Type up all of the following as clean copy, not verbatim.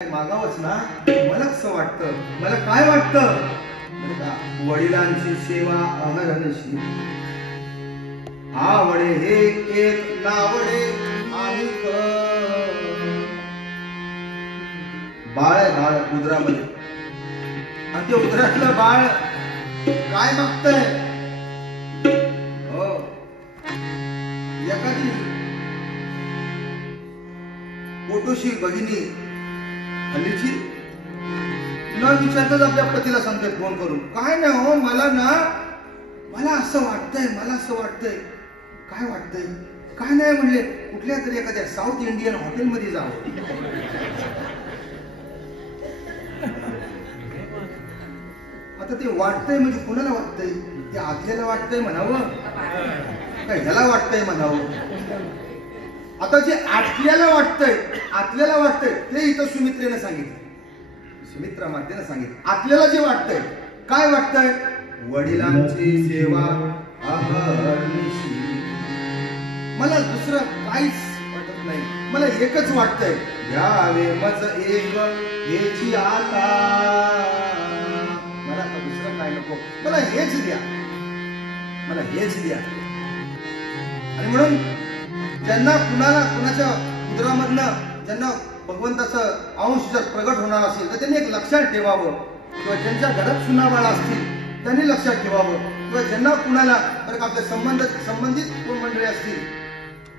मागावंच ना. मला कसं वाटतं, मला काय वाटतं, वडिलांची सेवा अहरनिशी आवडे हे एक नावडे आणि बाळ बाळ उदरामध्ये, आणि ते उदरातलं बाळ काय मागतंय. हो, एखादी पोटोशी भगिनी हल्लीची न विचारताच आपल्या पतीला सांगते फोन करून, काय नाही हो, मला असं वाटतंय, मला असं वाटतंय. काय वाटतंय? काय नाही म्हणले, कुठल्या तरी एखाद्या साऊथ इंडियन हॉटेलमध्ये जावं. आता ते वाटतंय म्हणजे कोणाला वाटतंय? ते आतल्याला वाटतंय म्हणावं, काय ह्याला वाटतंय म्हणावं. आता जे आतल्याला वाटतंय ते इथं सुमित्रेने सांगितलं, सुमित्रा मातेने सांगितलं. आतल्याला जे वाटतंय, काय वाटतंय? वडिलांची सेवा अहर्निशी. मला दुसरं काहीच वाटत नाही, मला एकच वाटतंय, घ्यावे मज एक हेची आता. मला आता दुसरं काय नको, मला हेच द्या, मला हेच द्या. आणि म्हणून ज्यांना कुणाच्या उदरामधनं ज्यांना भगवंताचं अंश जर प्रगट होणार असेल तर त्यांनी एक लक्षात ठेवावं, किंवा ज्यांच्या घरात सुनाबाळ असतील त्यांनी लक्षात ठेवावं, किंवा ज्यांना कुणाला बरं आपल्या संबंधित कोण मंडळी असतील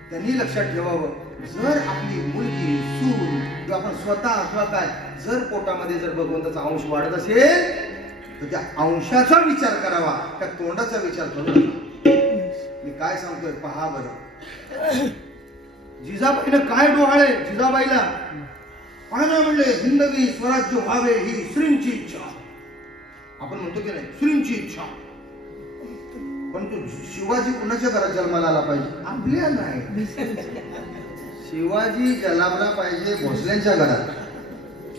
त्यांनी लक्षात ठेवावं, जर आपली मुलगी सून किंवा आपण स्वतः अथवा काय जर पोटामध्ये जर भगवंताचा अंश वाढत असेल तर त्या अंशाचा विचार करावा, त्या तोंडाचा विचार करू नका. मी काय सांगतोय पहा बरं. जिजाबाईनं काय डोहाळे, जिजाबाईला काय नाही म्हणले, हिंदवी स्वराज्य व्हावे ही श्रींची इच्छा. आपण म्हणतो की नाही, श्रींची इच्छा. पण तो शिवाजी कुणाच्या घरात जन्माला आला पाहिजे? आपल्या नाही. शिवाजी जन्माला पाहिजे भोसल्यांच्या घरात.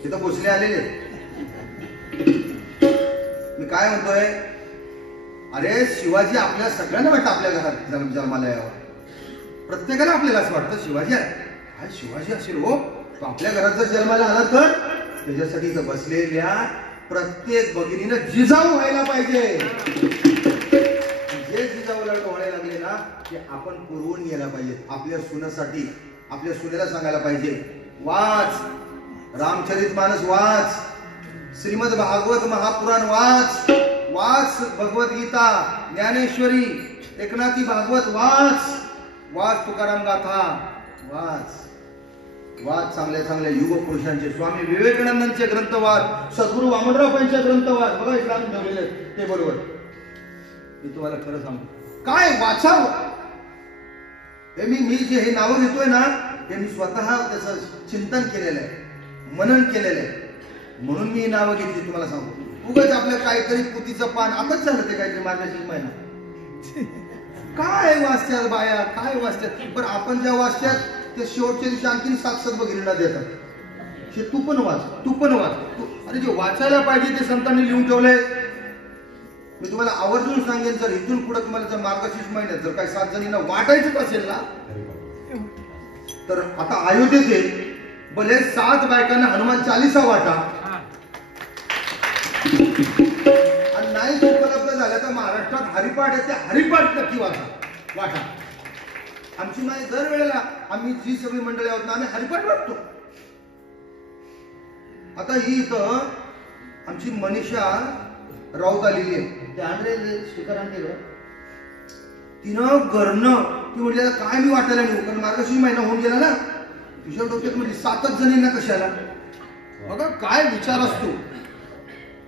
तिथं भोसले आलेले. मी काय म्हणतोय, अरे शिवाजी आपल्या सगळ्यांना वाटतं आपल्या घरात जन्माला यावं. प्रत्येकाला आपल्याला असं वाटतं शिवाजी आहे, काय शिवाजी असेल हो, तो आपल्या घरात जर जन्माला आला तर त्याच्यासाठी इथं बसलेल्या प्रत्येक भगिनीनं जिजाऊ व्हायला पाहिजे. जे जिजाऊला डोळे लागले ना ते आपण पुरवून घ्यायला पाहिजे. आपल्या सुनेसाठी, आपल्या सुनेला सांगायला पाहिजे, वाच रामचरितमानस, वाच श्रीमद भागवत महापुराण, वाच भगवद्गीता, ज्ञानेश्वरी, एकनाथी भागवत वाच तुकाराम गाथा, वाच चांगल्या चांगल्या युग पुरुषांचे, स्वामी विवेकानंदांचे ग्रंथ वाच, सद्गुरू वामनराव यांचे ग्रंथ वाच. बघा इस्लाम ठेवलेले ते बरोबर. मी तुम्हाला खरं सांगतो, काय वाचावं हे मी जे हे नावं घेतोय ना हे मी स्वतः त्याचं चिंतन केलेलं आहे, मनन केलेलं आहे, म्हणून मी नावं घेतली. तुम्हाला सांगतो, उगाच आपलं काहीतरी पुतीचं पान आताच झालं ते काहीतरी मार्गशीर्ष महिना, काय वाचत्यात बाया, काय वाचत्यात. पण आपण ज्या वाचत्यात ते शेवटच्या दिवशी आणखीन 7 भगिनीला देतात, हे तू पण वाच. अरे जे वाचायला पाहिजे ते संतांनी लिहून ठेवलंय. मी तुम्हाला आवर्जून सांगेन, जर इथून पुढे तुम्हाला जर मार्गशीर्ष महिन्यात जर काही 7 जणींना वाटायचं असेल ना तर आता अयोध्येत भले 7 बायकांना हनुमान चालीसा वाटा, आणि नाही उपलब्ध झाल्या तर महाराष्ट्रात हरिपाठ आहे, त्या हरिपाठ नक्की वाटा. आमची माई दर वेळेला आम्ही जी सगळी मंडळी आहोत ना आम्ही हरिपाठ वाटतो. आता ही इथं आमची मनीषा राऊत आलेली आहे, ते आणले स्पीकरांकडे, तिनं घरनं ती म्हटली काय मी वाटायला नेऊ, कारण मार्गशीर्ष महिना होऊन गेला ना, तिच्या डोक्यात म्हणजे 7 जणींना कशाला. बघा काय विचार असतो.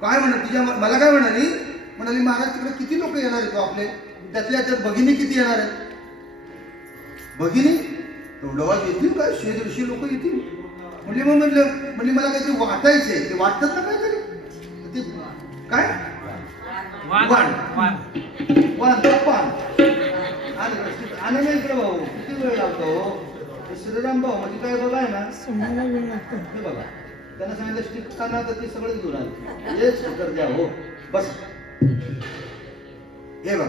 काय म्हणत मला काय म्हणाली महाराज तिकडे किती लोक येणार आहेत आपले, त्यात भगिनी किती येणार आहेत? भगिनी एवढं येतील काय, 100-150 लोक येतील. म्हणली मला काहीतरी वाटायचंय, ते वाटतात ना काहीतरी, ते काय आणि नाही इकडे भाऊ किती वेळ लागतो. श्रीराम भाऊ म्हणजे काय बघाय ना, हे बघा त्यांना सांगितलं स्टिक सांगा तर ते सगळं घेऊन आले, हे स्टिकर द्या हो बस. हे बघ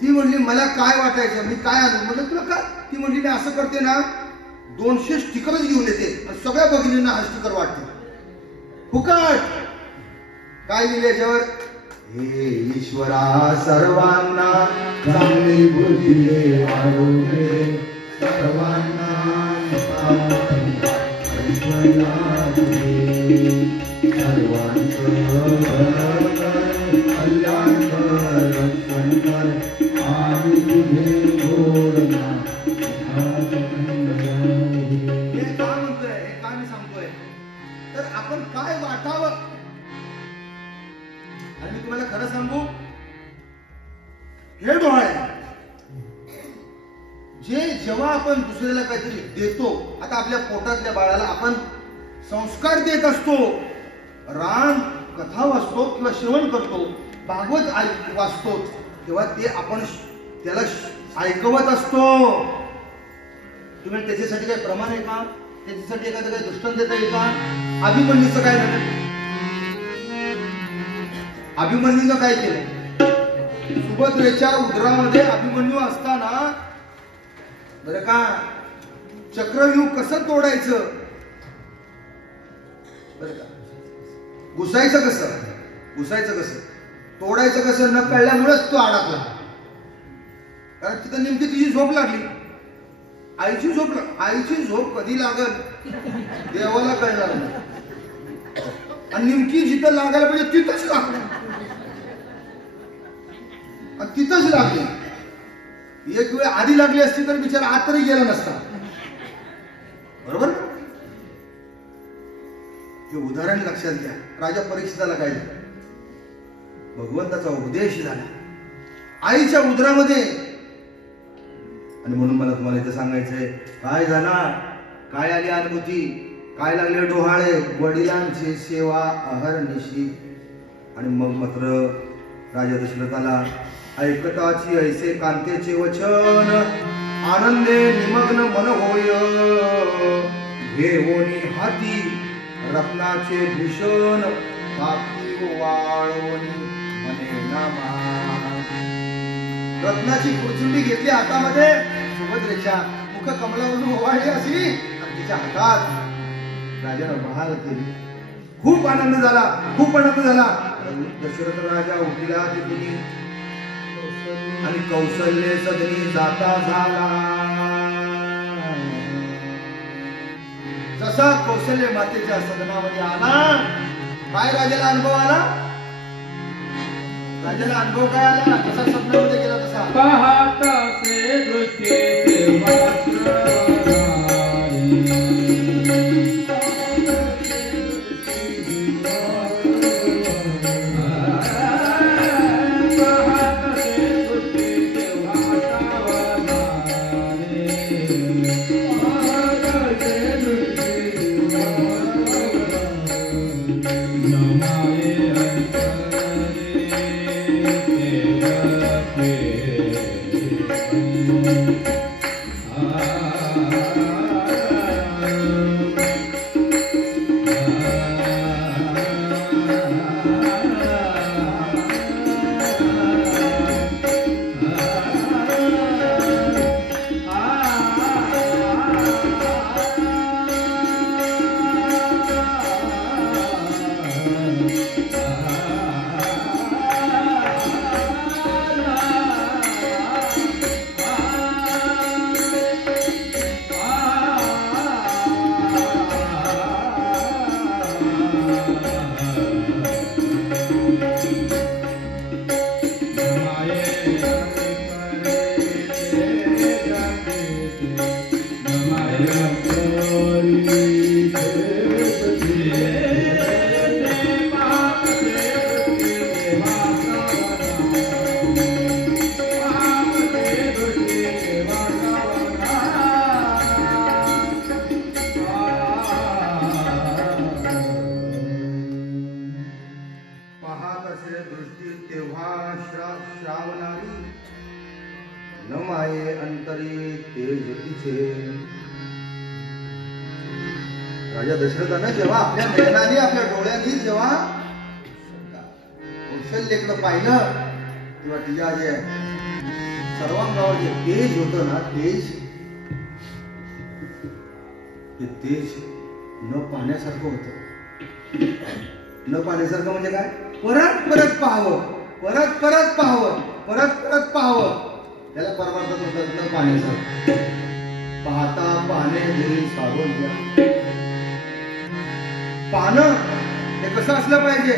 ती म्हणली मला काय वाटायचं, मी काय आणू म्हणलं तुला का. ती म्हणली मी असं करते ना 200 स्टिकरच घेऊन येते, सगळ्या भगिनींना हा स्टिकर वाटते. फुकट. काय दिले याच्यावर? हे ईश्वरा सर्वांना चांगली बुद्धी दे, आरोग्य सर्वांना कल्याण कर, रक्षण कर आणि तुझे गोडना. हे का म्हणतोय? हे का मी सांगतोय? तर आपण काय वाटावं. आणि मी तुम्हाला खरं सांगू, हे डोळे जे जेव्हा आपण दुसऱ्याला काहीतरी देतो, आता आपल्या पोटातल्या बाळाला आपण संस्कार देत असतो, राम कथा वाचतो किंवा श्रवण करतो, भागवत वाचतो, तेव्हा ते आपण त्याला ऐकवत असतो. तुम्ही त्याच्यासाठी काही प्रमाण आहे का? त्याच्यासाठी एखादं काही दृष्टांत देता येईल का? अभिमन्यूचं काय झालं? अभिमन्यूनं काय केलं? सुभद्रेच्या उदरामध्ये अभिमन्यू असताना बरं का, चक्रव्यूह कसं तोडायचं, बरं का, घुसायचं कसं, घुसायचं कसं, तोडायचं कसं न कळल्यामुळेच तो अडकला. कारण तिथं नेमकी तिची झोप लागली, आईची झोप. आईची झोप कधी लागल देवाला कळणार नाही, आणि नेमकी जिथं लागायला पाहिजे तिथंच लागली, आणि तिथंच लागली. एक वेळ आधी लागली असती तर बिचारा आत तरी गेला नसता. बरोबर? हे उदाहरण लक्षात घ्या. राजा परीक्षिताला काय झालं? भगवंताचा उपदेश झाला आईच्या उदरामध्ये. आणि म्हणून मला तुम्हाला इथे सांगायचंय, काय झाला, काय आली अनुभूती, काय लागले डोहाळे, वडिलांची सेवा अहर्निशी. आणि मग मात्र राजा दशरथाला ऐकताची ऐसे कांतेचे वचन, आनंदे निमग्न मन होय, घेऊनी हाती रत्नाचे भूषण, पापी वाळवणी मने नामा. रत्नाची पुरचुंडी घेतली हातामध्ये, सुभद्रेच्या मुख कमलावरून ओवाळली अशी, आणि तिच्या हातात राजानं बहाल केली. खूप आनंद झाला, खूप आनंद झाला. दशरथ राजा उठला तिथून आणि कौशल्य सदनी जाता झाला. जसा कौशल्य मातेच्या सदनामध्ये आला, काय राजाला अनुभव आला? राजाला अनुभव काय आला? कसा सदनामध्ये गेला तसा पाहताचे दृष्टी राजा दशरथानं जेव्हा आपल्या नयनाने, आपल्या डोळ्यांनी जेव्हा कौशल्याकडे पाहिलं, तेव्हा तिच्या जे सर्वांगावर जे तेज होतं ना, ते तेज न पाहण्यासारखं होतं. न पाहण्यासारखं म्हणजे काय? परत परत पाहावं, परत परत पाहावं, परत परत पाहावं. त्याला परमार्थात होतं न पाहण्यासारखं. पाहता पाहणे देईल सावध्या. पाहणं हे कसं असलं पाहिजे?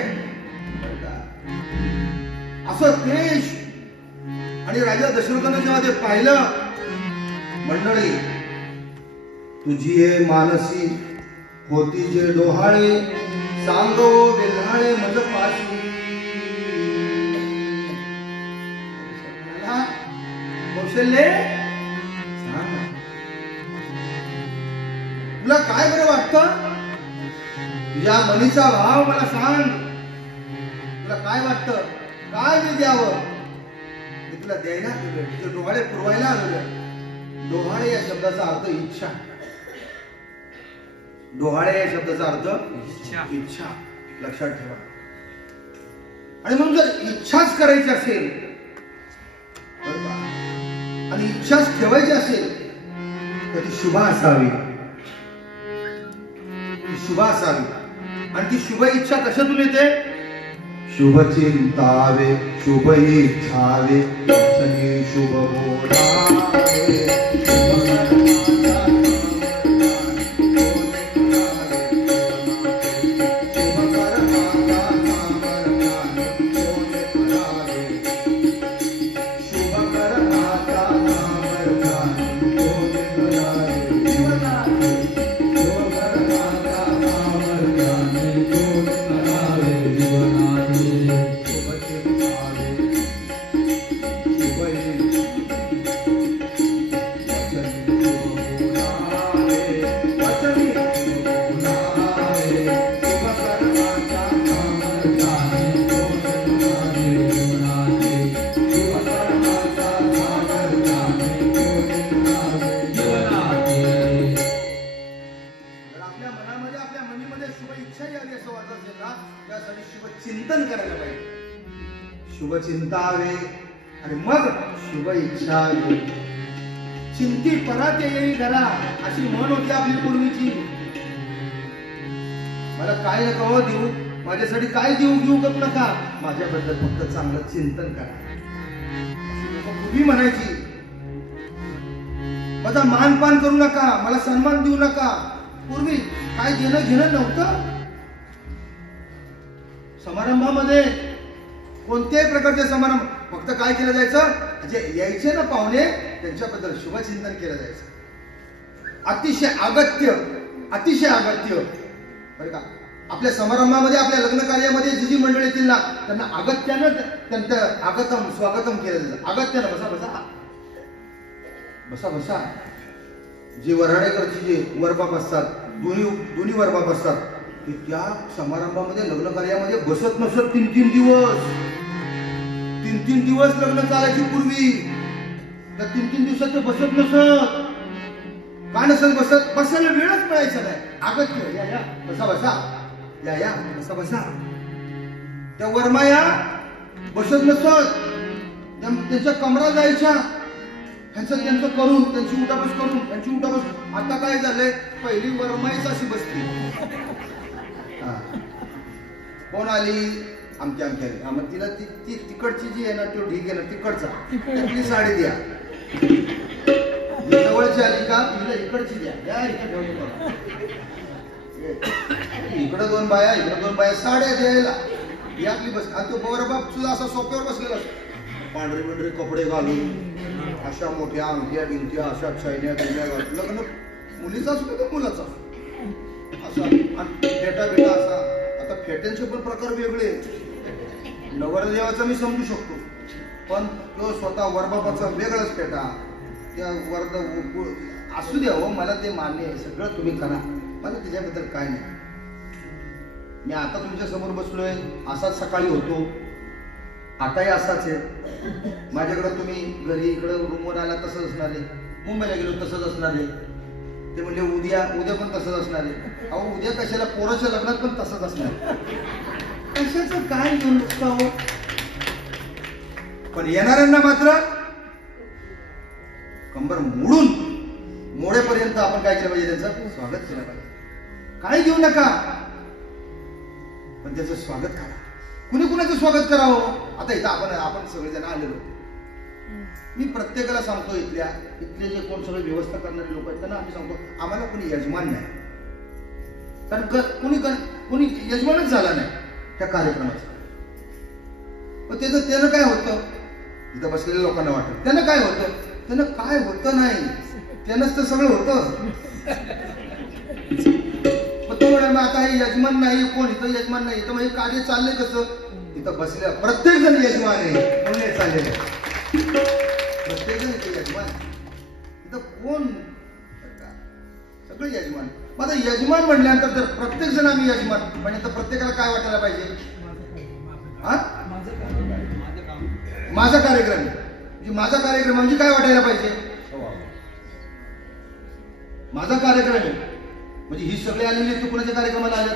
असं देश. आणि राजा दशरथानं जेव्हा ते पाहिलं, मंडळी तुझी हे मानसी होती जे डोहाळे, सांगो वेल्हाळे मज पाशी. कौशल्ये सांग, तुला काय बरं वाटतं? तुझ्या मनीचा भाव मला सांग. तुला काय वाटतं? काय मी द्यावं? मी तुला द्यायला आलोय, तुझे डोहाळे पुरवायला आलोय. डोहाळे या शब्दाचा अर्थ इच्छा. डोहाळे या शब्दाचा अर्थ इच्छा. लक्षात ठेवा. आणि म्हणून जर इच्छाच करायची असेल आणि इच्छाच ठेवायची असेल तर ती शुभ असावी. ती शुभ असावी. आणि ती शुभ इच्छा कशातून येते? शुभ चिंतावे, शुभ इच्छावे, शुभ बोलावे. चिंतन करायला पाहिजे. शुभ चिंतावे आणि मग शुभ इच्छा. चिंती परात येई घरा अशी म्हण होती आपली पूर्वीची. मला काय नको देऊ, माझ्यासाठी काय देऊ करू नका, माझ्याबद्दल फक्त चांगलं चिंतन करा. पूर्वी म्हणायची. माझा मानपान करू नका, मला सन्मान देऊ नका. पूर्वी काय देणं घेणं नव्हतं. समारंभामध्ये कोणत्याही प्रकारचे समारंभ फक्त काय केलं जायचं? जे यायचे ना पाहुणे त्यांच्याबद्दल शुभचिंतन केलं जायचं. अतिशय अगत्य, अतिशय अगत्य बरं का. आपल्या समारंभामध्ये, आपल्या लग्न कार्यामध्ये जी जी मंडळी येतील ना त्यांना अगत्यानं त्यांचं आगतम स्वागतम केलं जातं. अगत्यानं बसा बसा बसा बसा. जे वऱ्हाडेकरची जे वरबाप असतात, दोन्ही वरबाप असतात, त्या समारंभामध्ये लग्न कार्यामध्ये बसत नसत. 3-3 दिवस लग्न चालायची पूर्वी. त्या 3-3 दिवसात ते बसत नसत. का नसत बसत? बसायला वेळच मिळायचा नाही. अगत्य. या या बसा बसा, या या बसा बसा. त्या वरमाया बसत नसत. त्यांच्या कमरा जायच्या. त्यांचं करून, त्यांची उठाबस करून, त्यांची उठाबस. आता काय झालंय? पहिली वरमाईच अशी बसली. कोण आली? आमच्या मग तिला ती तिकडची जी आहे ना, तो ढीक आहे ना तिकडचा, त्यातली साडी द्या. जवळची आली का तिला इकडची द्या. इकडं 2 बाया, इकडं 2 बाया, साड्या द्यायला. यातली बस. आणि तो बरोबर सुद्धा असा सोप्यावर बसलेला असतो. पांढरे पांढरे कपडे घालून, अशा मोठ्या अंगठ्या बिंगट्या, अशा चैन्या बिन्या घालून. लग्न मुलीचा असतो का मुलाचा असा. आणि फेटा बिटा असा. आता फेट्यांचे पण प्रकार वेगळे. नवरदेवाचा मी समजू शकतो, पण तो स्वतः वरबापाचा वेगळाच फेटा. त्या वर्द असू द्या हो, मला ते मान्य आहे. सगळं तुम्ही करा, मला त्याच्याबद्दल काय नाही. मी आता तुमच्या समोर बसलोय, असाच सकाळी होतो, आताही असाच आहे. माझ्याकडे तुम्ही घरी इकडे रूमवर आला तसंच असणार आहे. मुंबईला गेलो तसंच असणार आहे. ते म्हणजे उद्या पण तसंच असणार आहे. अहो उद्या कशाला? पोराच्या लग्नात पण तसंच असणार. कशाचं काय घेऊन हो. पण येणाऱ्यांना मात्र कंबर मोडून मोडेपर्यंत आपण काय केलं पाहिजे? त्यांचं स्वागत केलं पाहिजे. काय घेऊ नका. पण त्याचं स्वागत करा. कुणी कुणाचं स्वागत करावं? आता इथं आपण सगळेजण आलेलो. मी प्रत्येकाला सांगतो, इथले जे कोण सगळे व्यवस्था करणारे लोक आहेत त्यांना आम्ही सांगतो, आम्हाला कोणी यजमान नाही. कारण कोणी यजमानच झाला नाही त्या कार्यक्रमाचा. पण त्यानं काय होतं, इथं बसलेल्या लोकांना वाटतं त्यानं काय होतं नाही, त्यानंच तर सगळं होतं. मग तो म्हणा, आता हे यजमान नाही, कोण इथं यजमान नाही, तर मग हे कार्य चाललंय कसं? इथं बसल्या प्रत्येक जण यजमान आहे म्हणून हे चाललेलं आहे. प्रत्येक जण इथे यजमान, इथं कोण? सगळे यजमान. मग आता यजमान म्हणल्यानंतर जर प्रत्येक जण आम्ही यजमान म्हणजे तर प्रत्येकाला काय वाटायला पाहिजे? माझा कार्यक्रम म्हणजे काय वाटायला पाहिजे? माझा कार्यक्रम आहे म्हणजे ही सगळे आलेली तू कोणाच्या कार्यक्रमाला आले?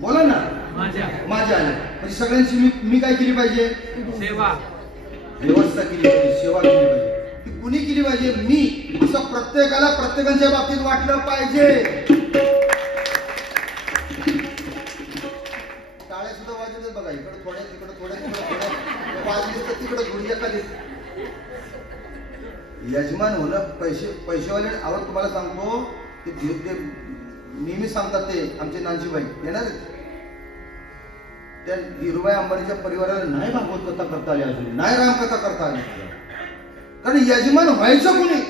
बोला ना. माझ्या आले म्हणजे सगळ्यांची मी काय केली पाहिजे? सेवा, व्यवस्था केली पाहिजे, सेवा केली पाहिजे. ती कुणी केली पाहिजे? मी. असं प्रत्येकाच्या बाबतीत वाटलं पाहिजे. टाळ्या सुद्धा वाजवतात बघा, इकडे थोड्या तिकडे थोड्या वाजली तर तिकडे थोडी एखादी. यजमान होणं पैसेवाले आवड. तुम्हाला सांगतो ते नेहमी सांगतात, ते आमचे नानजीबाई येणार त्या धीरूभाई अंबानीच्या परिवाराला नाही भागवत कथा करता आली, अजून नाही रामकथा करता आली. कारण यजमान व्हायचं कोणी?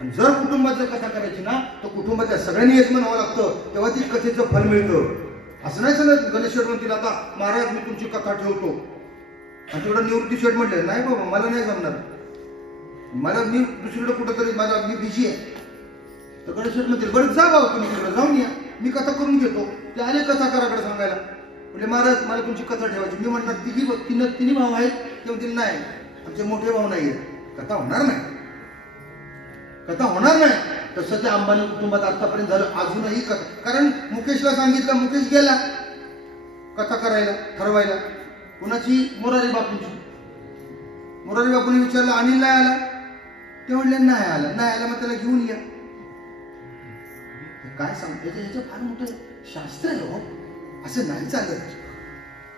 आणि जर कुटुंबाचं कथा करायची ना तर कुटुंबाच्या सगळ्यांनी यजमान व्हावं लागतं, तेव्हा ती कथेचं फल मिळतं. असं नाही सांगत गणेश शेठ म्हणतील आता महाराज मी तुमची कथा ठेवतो आणि तिकडे निवृत्ती शेठ म्हटले नाही बाबा मला नाही जमणार, मला मी दुसरीकडे कुठंतरी मी बिझी आहे. तर गणेश शेठ म्हणतील बरं जा बाबा तुम्ही तिकडे जाऊन या, मी कथा करून घेतो. ते आले कथाकाराकडे सांगायला, म्हणजे महाराज मला तुमची कथा ठेवायची. मी म्हणणार तिन्ही भाऊ आहेत ते म्हणतील नाही आमचे मोठे भाऊ नाही आहेत, कथा होणार नाही. तसं त्या अंबानी कुटुंबात आतापर्यंत झालं. अजूनही कथा, कारण मुकेशला सांगितलं, मुकेश गेला कथा करायला ठरवायला. कुणाची? मोरारी बापूंची. मोरारी बापूंनी विचारलं अनिल नाही आला? ते म्हणले नाही आला, मग त्याला घेऊन या. काय सांगते ह्याचं फार मोठं शास्त्र आहे हो, असं नाही चालत.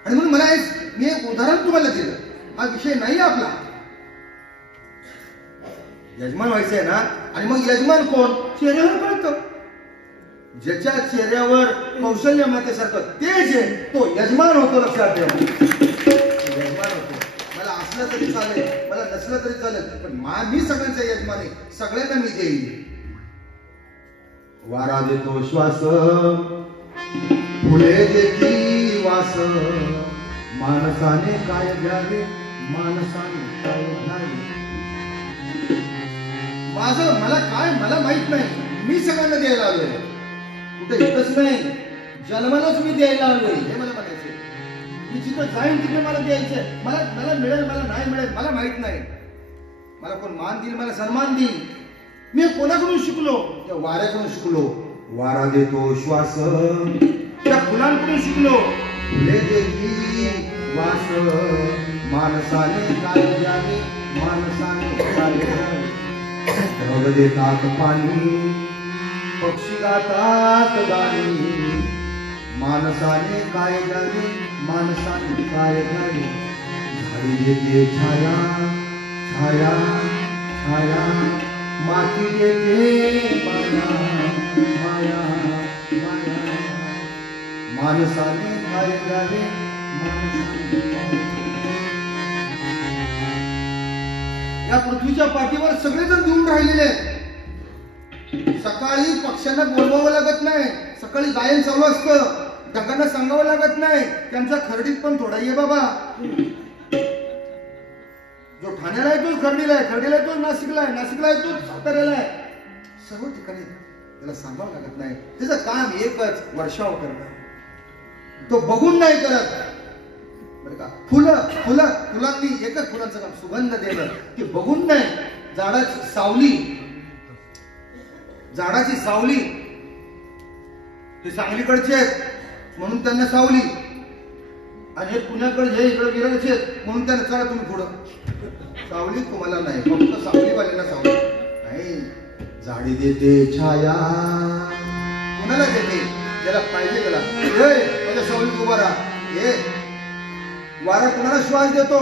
आणि म्हणून मी एक उदाहरण तुम्हाला दिलं, हा विषय नाही आपला. यजमान व्हायचं आहे ना. आणि मग यजमान कोण? चेहऱ्यावर कळतं. ज्याच्या चेहऱ्यावर कौशल्य मातेसारखं तेज आहे तो यजमान होतो. लक्षात ठेवा, यजमान होतो. मला असलं तरी चालेल, मला नसलं तरी चालेल, पण मी सगळ्यांचा यजमान आहे, सगळ्यांना मी देईन. वारा देतो श्वास, फुले देती वास, माणसाने काय घ्यावे, माणसाने काय घ्यावे. मला माहित नाही, मी सगळ्यांना द्यायला आलोय. कुठे इथंच नाही, जन्मालाच मी द्यायला आलोय हे मला म्हणायचंय. मी जिथं जाईन तिथे मला द्यायचंय. मला मिळेल, मला नाही मिळेल मला माहित नाही. मला कोण मान देईल, मला सन्मान देईल. मी कोणाकडून शिकलो? त्या वाऱ्याकडून शिकलो. वारा देतो श्वास, त्या फुलांकडून शिकलो. फुले देती वास, माणसाने काय द्यावे, माणसाने काय द्यावे. ढग देतात पाणी, पक्षी गातात गाणी, माणसाने काय द्यावे, माणसाने काय द्यावे. झाडी देते छाया, छाया छाया, माती देते माया, माया माया. माणसाने काय द्यावे, माणसाने काय द्यावे. या पृथ्वीच्या पाठीवर सगळेजण देऊन राहिलेले आहेत. सकाळी पक्ष्यांना बोलवावं लागत नाही, सकाळी गायन चालू असतं, ढगांना सांगावं लागत नाही त्यांच्या खर्डीत पण थोडा ये बाबा. जो ठाण्याला आहे तोच खर्डीला आहे, खर्डीला आहे तोच नाशिकला आहे, नाशिकला आहे तोच साताऱ्याला आहे. सर्व ठिकाणी त्याला सांगावं लागत नाही. त्याचं काम एकच, वर्षाव करणं. तो बघून नाही करत बरं का. फुलांनी एकच फुलांचं काम सुगंध देणं, ते बघून नाही. झाडाची सावली ते सांगलीकडचे आहेत म्हणून त्यांना सावली, आणि हे पुण्याकडे हे इकडे विरायचे म्हणून त्यांना चला तुम्ही पुढं. सावली तुम्हाला नाही, फक्त सावलीवाल्यांना सावली नाही. झाडी देते छाया, कोणाला देते? त्याला पाहिजे त्याला माझ्या सावलीत उभा राहा. हे वारा कुणाला श्वास देतो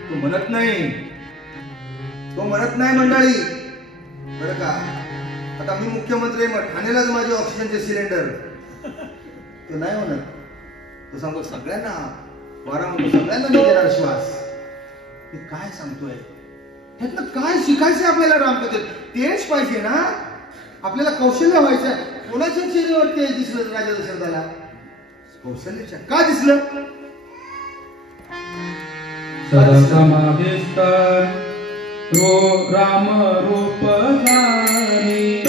तो म्हणत नाही, तो म्हणत नाही मंडळी बरं का. आता मी मुख्यमंत्री मग ठाण्यालाच माझे ऑक्सिजनचे सिलेंडर तो नाही म्हणत. तो सांगतो सगळ्यांना, वारा म्हणतो सगळ्यांना मी देणार श्वास. मी काय सांगतोय ह्यातनं काय शिकायचं आपल्याला रामकथेत? तेच पाहिजे ना आपल्याला. कौशल्य व्हायचं. कोणाच्या चेहऱ्यावरती दिसलं राजा दशरथाला? कौशल्याच्या. का दिसलं? सरसमाविष्ट राम रूप धारी